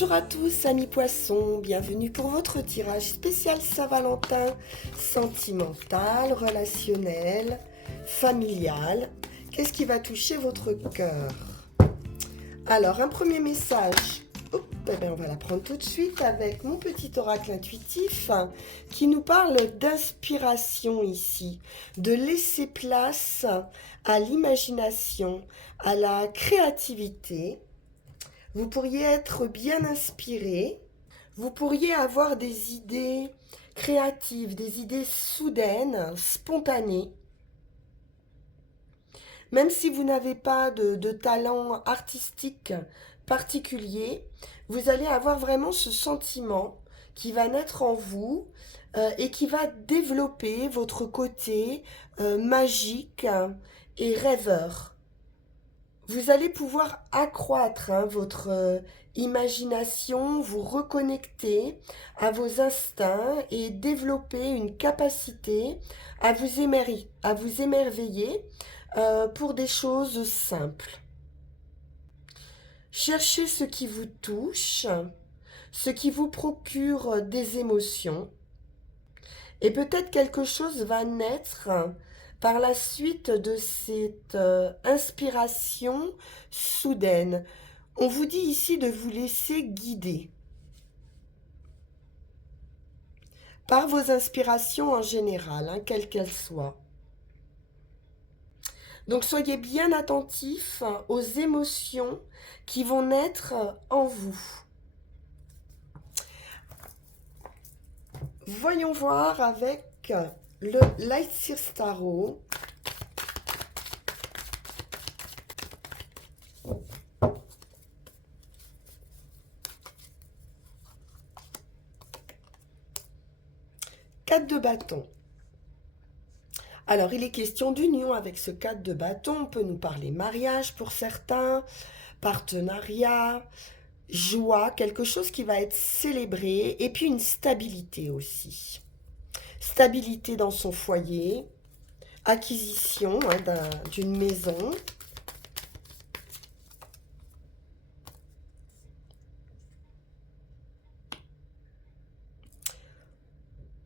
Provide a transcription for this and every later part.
Bonjour à tous, amis poissons, bienvenue pour votre tirage spécial Saint-Valentin, sentimental, relationnel, familial. Qu'est-ce qui va toucher votre cœur? Alors, un premier message. On va la prendre tout de suite avec mon petit oracle intuitif qui nous parle d'inspiration ici, de laisser place à l'imagination, à la créativité. Vous pourriez être bien inspiré, vous pourriez avoir des idées créatives, des idées soudaines, spontanées. Même si vous n'avez pas de talent artistique particulier, vous allez avoir vraiment ce sentiment qui va naître en vous et qui va développer votre côté magique et rêveur. Vous allez pouvoir accroître votre imagination, vous reconnecter à vos instincts et développer une capacité à vous émerveiller pour des choses simples. Cherchez ce qui vous touche, ce qui vous procure des émotions, et peut-être quelque chose va naître par la suite de cette inspiration soudaine. On vous dit ici de vous laisser guider par vos inspirations en général, quelles qu'elles soient. Donc soyez bien attentifs aux émotions qui vont naître en vous. Voyons voir avec le Light Seer Tarot. Quatre de bâton. Alors, il est question d'union avec ce 4 de bâton. On peut nous parler mariage pour certains, partenariat, joie, quelque chose qui va être célébré, et puis une stabilité aussi. Stabilité dans son foyer, acquisition d'une maison.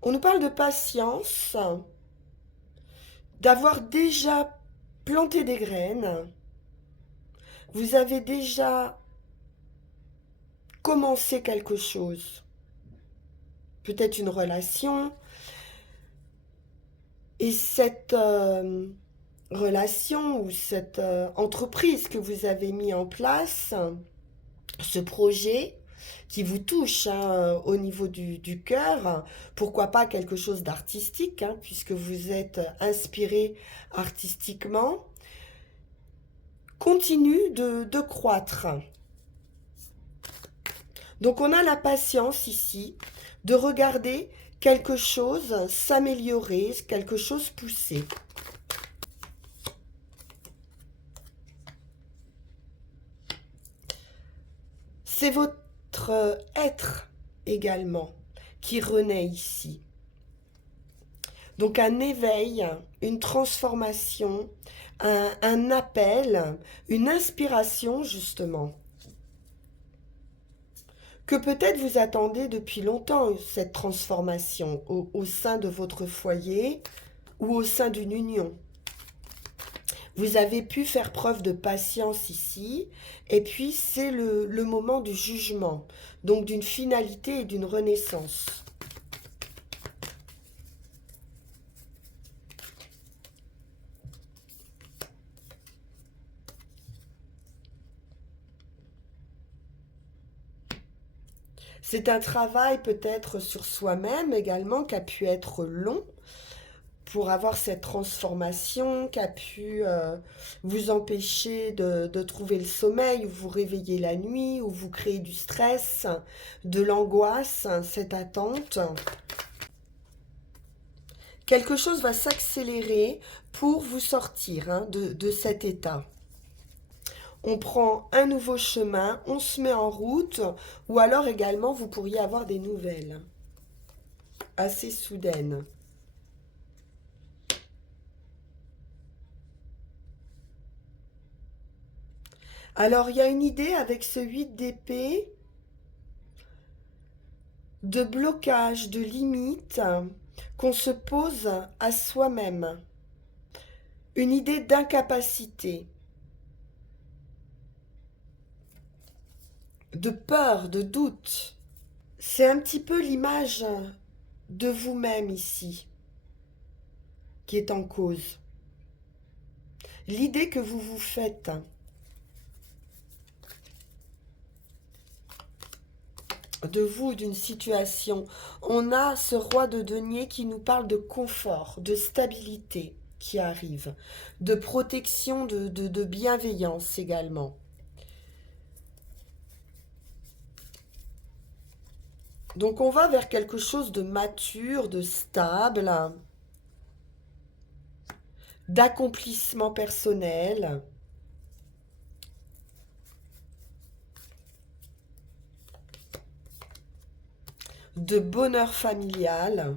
On nous parle de patience, d'avoir déjà planté des graines. Vous avez déjà commencé quelque chose, peut-être une relation, et cette relation ou cette entreprise que vous avez mis en place, ce projet qui vous touche au niveau du cœur, pourquoi pas quelque chose d'artistique, puisque vous êtes inspiré artistiquement, continue de croître. Donc on a la patience ici de regarder quelque chose s'améliorer, quelque chose pousser. C'est votre être également qui renaît ici. Donc un éveil, une transformation, un appel, une inspiration justement. Que peut-être vous attendez depuis longtemps cette transformation au sein de votre foyer ou au sein d'une union. Vous avez pu faire preuve de patience ici, et puis c'est le moment du jugement, donc d'une finalité et d'une renaissance. C'est un travail peut-être sur soi-même également qui a pu être long pour avoir cette transformation, qui a pu vous empêcher de trouver le sommeil, ou vous réveiller la nuit, ou vous créer du stress, de l'angoisse, cette attente. Quelque chose va s'accélérer pour vous sortir de cet état. On prend un nouveau chemin, on se met en route, ou alors également vous pourriez avoir des nouvelles assez soudaines. Alors il y a une idée avec ce 8 d'épée de blocage, de limite qu'on se pose à soi-même. Une idée d'incapacité, de peur, de doute. C'est un petit peu l'image de vous-même ici qui est en cause. L'idée que vous vous faites. De vous, d'une situation. On a ce roi de denier qui nous parle de confort, de stabilité qui arrive, de protection, de bienveillance également. Donc on va vers quelque chose de mature, de stable, d'accomplissement personnel. De bonheur familial.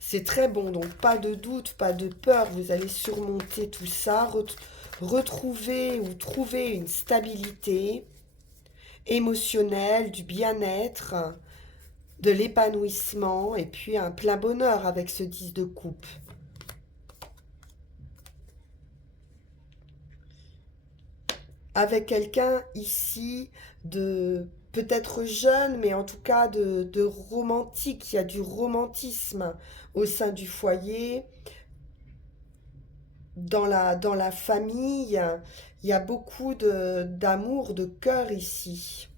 C'est très bon, donc pas de doute, pas de peur, vous allez surmonter tout ça, retrouver ou trouver une stabilité émotionnelle, du bien-être, de l'épanouissement et puis un plein bonheur avec ce 10 de coupe. Avec quelqu'un ici de peut-être jeune, mais en tout cas de romantique. Il y a du romantisme au sein du foyer, dans la famille. Il y a beaucoup d'amour, de cœur ici,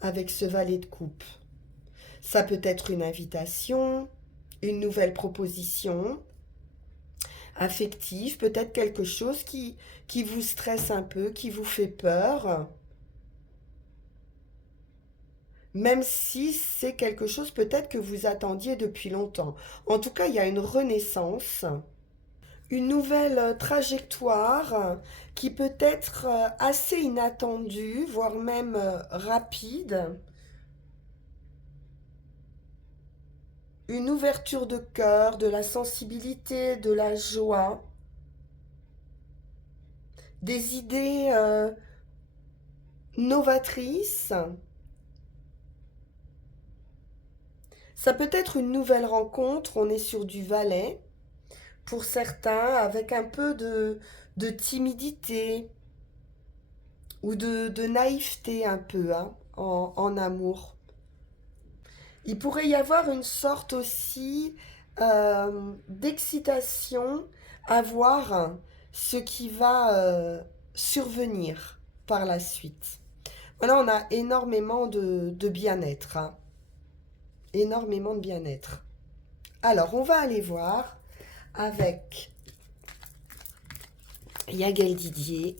avec ce valet de coupe. Ça peut être une invitation, une nouvelle proposition affective, peut-être quelque chose qui vous stresse un peu, qui vous fait peur, même si c'est quelque chose peut-être que vous attendiez depuis longtemps. En tout cas, il y a une renaissance, une nouvelle trajectoire qui peut être assez inattendue, voire même rapide. Une ouverture de cœur, de la sensibilité, de la joie, des idées novatrices. Ça peut être une nouvelle rencontre, on est sur du valet, pour certains, avec un peu de timidité ou de naïveté un peu en amour. Il pourrait y avoir une sorte aussi d'excitation à voir ce qui va survenir par la suite. Voilà, on a énormément de bien-être, énormément de bien-être. Alors, on va aller voir avec Yael Didier.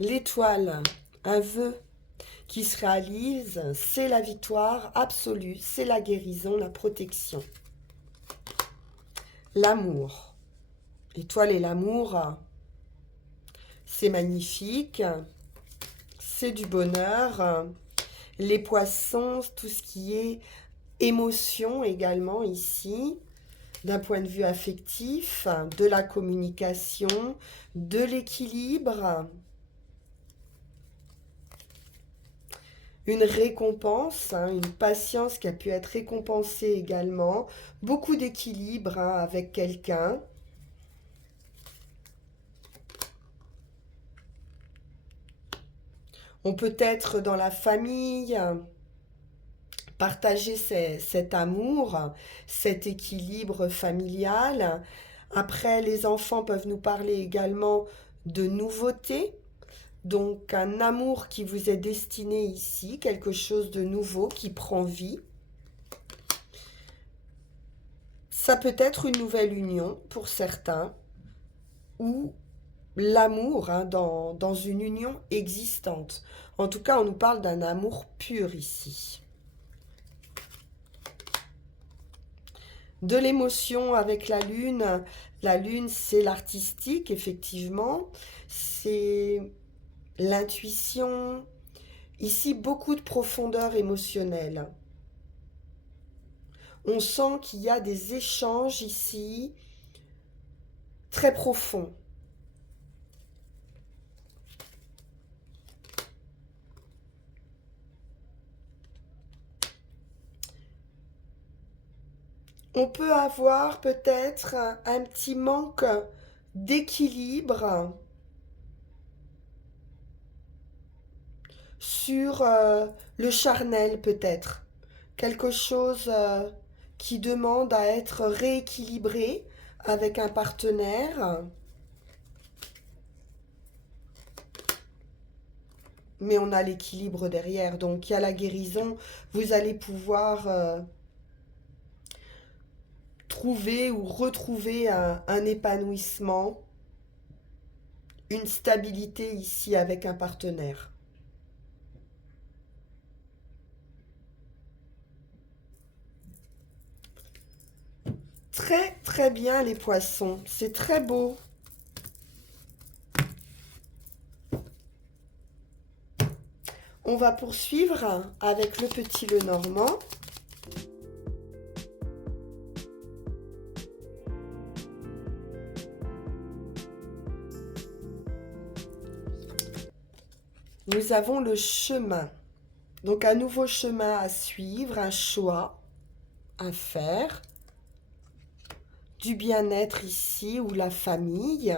L'étoile, un vœu qui se réalise, c'est la victoire absolue, c'est la guérison, la protection. L'amour. L'étoile et l'amour, c'est magnifique, c'est du bonheur. Les poissons, tout ce qui est émotion également ici, d'un point de vue affectif, de la communication, de l'équilibre. Une récompense, une patience qui a pu être récompensée également. Beaucoup d'équilibre avec quelqu'un. On peut être dans la famille, partager cet amour, cet équilibre familial. Après, les enfants peuvent nous parler également de nouveautés. Donc un amour qui vous est destiné ici, quelque chose de nouveau qui prend vie. Ça peut être une nouvelle union pour certains ou l'amour dans une union existante. En tout cas, on nous parle d'un amour pur ici. de l'émotion avec la lune. La lune, c'est l'artistique, effectivement. C'est l'intuition. Ici, beaucoup de profondeur émotionnelle. On sent qu'il y a des échanges ici très profonds. On peut avoir peut-être un petit manque d'équilibre sur le charnel peut-être. Quelque chose qui demande à être rééquilibré avec un partenaire. Mais on a l'équilibre derrière. Donc il y a la guérison. Vous allez pouvoir trouver ou retrouver un épanouissement, une stabilité ici avec un partenaire. Très très bien les poissons, c'est très beau. On va poursuivre avec le petit Lenormand. Nous avons le chemin. Donc un nouveau chemin à suivre, un choix à faire. Du bien-être ici ou la famille.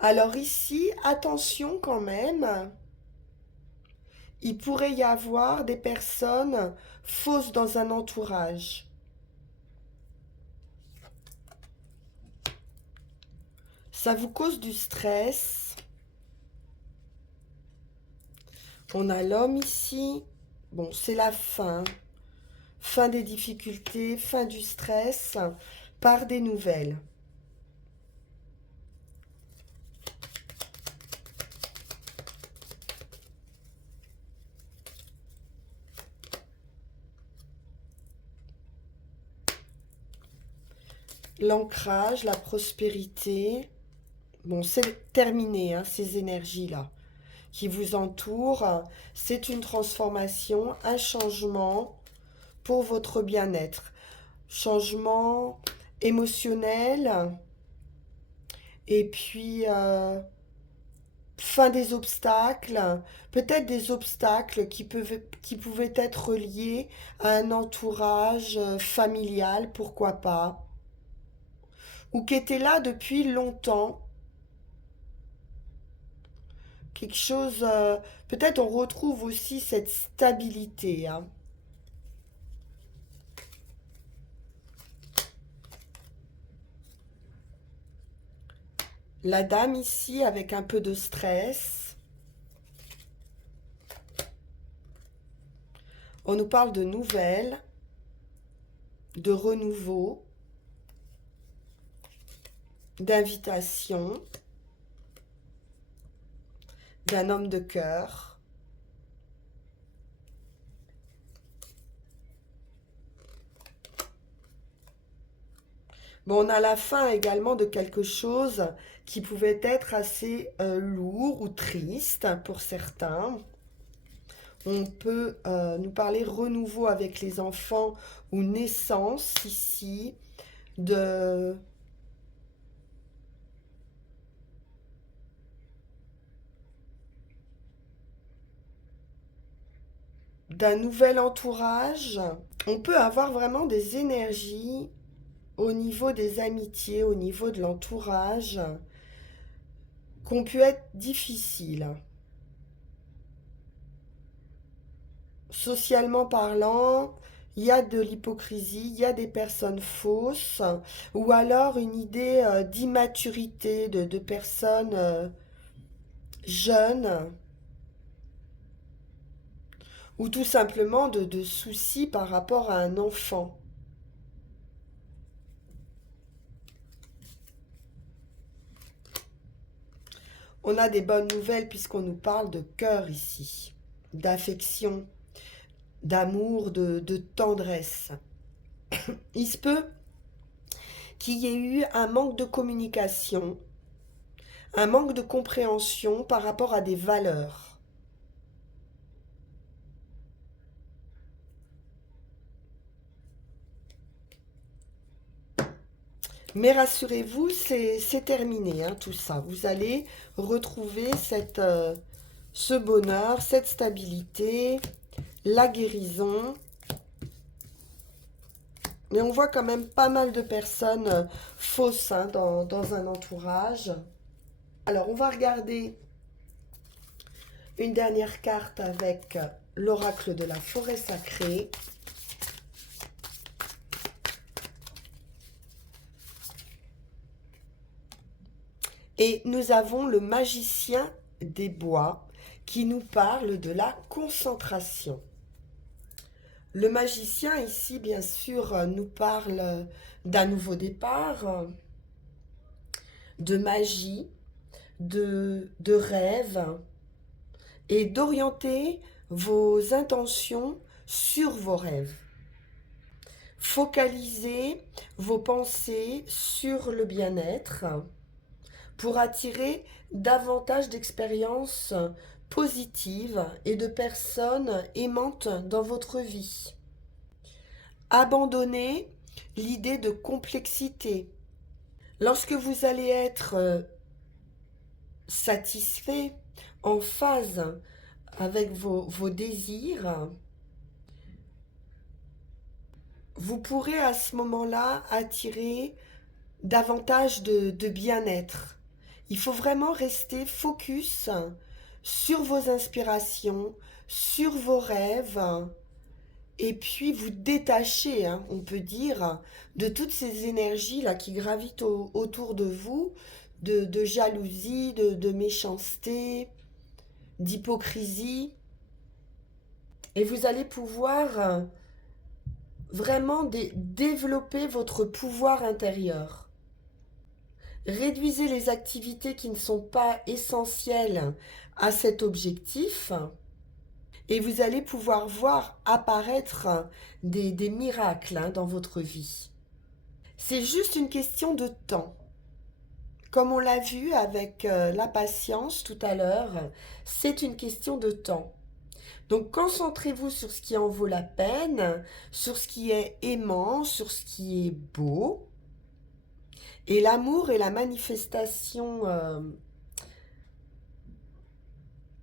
Alors ici, attention quand même, il pourrait y avoir des personnes fausses dans un entourage. Ça vous cause du stress. On a l'homme ici. Bon, c'est la fin. Fin des difficultés, fin du stress, par des nouvelles. L'ancrage, la prospérité. Bon, c'est terminé, hein, ces énergies-là qui vous entourent. C'est une transformation, un changement pour votre bien-être. Changement émotionnel et puis fin des obstacles, peut-être des obstacles qui pouvaient être liés à un entourage familial, pourquoi pas, ou qui étaient là depuis longtemps. Quelque chose, peut-être on retrouve aussi cette stabilité, hein. La dame ici avec un peu de stress. On nous parle de nouvelles, de renouveau, d'invitation, d'un homme de cœur. Bon, on a la fin également de quelque chose qui pouvait être assez lourd ou triste pour certains. On peut nous parler renouveau avec les enfants ou naissance ici de d'un nouvel entourage. On peut avoir vraiment des énergies au niveau des amitiés, au niveau de l'entourage, qui ont pu être difficiles. Socialement parlant, il y a de l'hypocrisie, il y a des personnes fausses, ou alors une idée d'immaturité de personnes jeunes, ou tout simplement de soucis par rapport à un enfant. On a des bonnes nouvelles puisqu'on nous parle de cœur ici, d'affection, d'amour, de tendresse. Il se peut qu'il y ait eu un manque de communication, un manque de compréhension par rapport à des valeurs. Mais rassurez-vous, c'est terminé, hein, tout ça. Vous allez retrouver ce bonheur, cette stabilité, la guérison. Mais on voit quand même pas mal de personnes fausses, hein, dans un entourage. Alors, on va regarder une dernière carte avec l'oracle de la forêt sacrée. Et nous avons le magicien des bois qui nous parle de la concentration. Le magicien ici, bien sûr, nous parle d'un nouveau départ, de magie, de rêve et d'orienter vos intentions sur vos rêves. Focalisez vos pensées sur le bien-être pour attirer davantage d'expériences positives et de personnes aimantes dans votre vie. Abandonnez l'idée de complexité. Lorsque vous allez être satisfait, en phase avec vos désirs, vous pourrez à ce moment-là attirer davantage de bien-être. Il faut vraiment rester focus sur vos inspirations, sur vos rêves, et puis vous détacher, hein, on peut dire, de toutes ces énergies-là qui gravitent autour de vous, de jalousie, de méchanceté, d'hypocrisie. Et vous allez pouvoir vraiment développer votre pouvoir intérieur. Réduisez les activités qui ne sont pas essentielles à cet objectif et vous allez pouvoir voir apparaître des miracles, hein, dans votre vie. C'est juste une question de temps. Comme on l'a vu avec la patience tout à l'heure, c'est une question de temps. Donc concentrez-vous sur ce qui en vaut la peine, sur ce qui est aimant, sur ce qui est beau. Et l'amour et la manifestation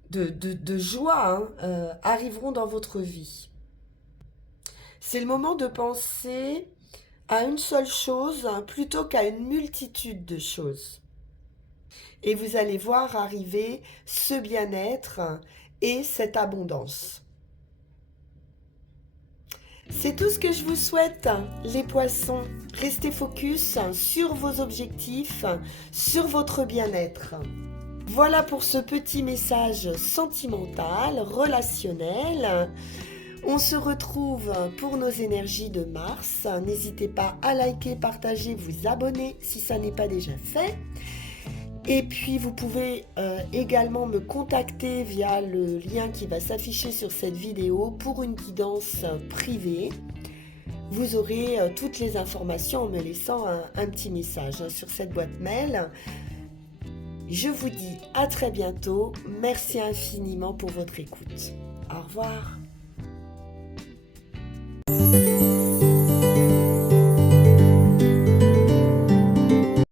de joie, hein, arriveront dans votre vie. C'est le moment de penser à une seule chose, hein, plutôt qu'à une multitude de choses. Et vous allez voir arriver ce bien-être et cette abondance. C'est tout ce que je vous souhaite, les poissons. Restez focus sur vos objectifs, sur votre bien-être. Voilà pour ce petit message sentimental, relationnel. On se retrouve pour nos énergies de Mars. N'hésitez pas à liker, partager, vous abonner si ça n'est pas déjà fait. Et puis vous pouvez également me contacter via le lien qui va s'afficher sur cette vidéo pour une guidance privée. Vous aurez toutes les informations en me laissant un petit message sur cette boîte mail. Je vous dis à très bientôt. Merci infiniment pour votre écoute. Au revoir.